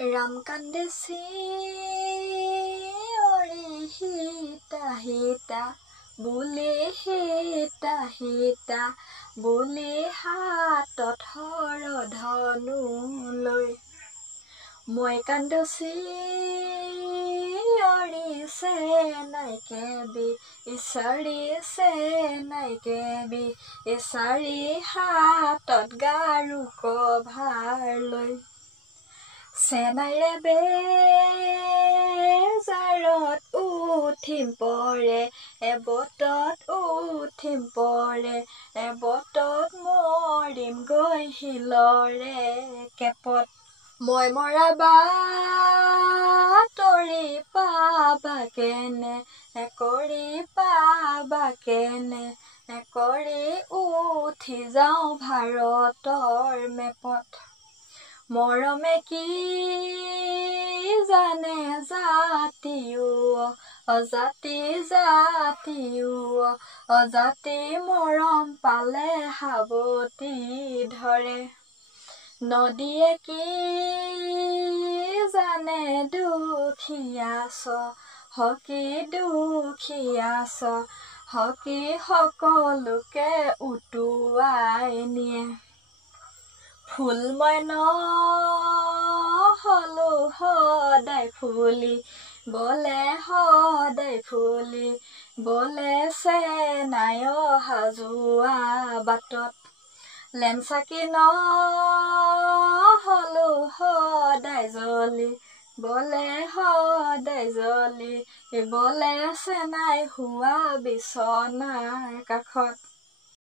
ৰাম কান্দে চিঞৰি সীতা সীতা বুলি সীতা সীতা বুলি হাতত হৰধনু লৈ মই কান্দো চিঞৰি চেনাইকে বিচাৰি হাতত গাৰু কভাৰ লৈ চেনাইৰে বেজাৰত উঠিম পৰে এবটত উঠিম পৰে এবটত মৰিম গৈ শিলৰে কেপত মই মৰা বাতৰি পাবা কেনে কৰি পাবা কেনে কৰি উঠি যাওঁ ভাৰতৰ মেপত মৰমে কি জানে জাতিও অজাতি মৰম পালে সাৱতি ধৰে নদীয়ে কি জানে হকি সকলোকে উটুৱাই নিয়ে ফুল মই নহলো সদায় ফুলি বলে চেনাই অহা যোৱা বাটত লেমচাকি নহলো সদায় জ্বলি বলে চেনাই শোৱা বিচনাৰ কাষত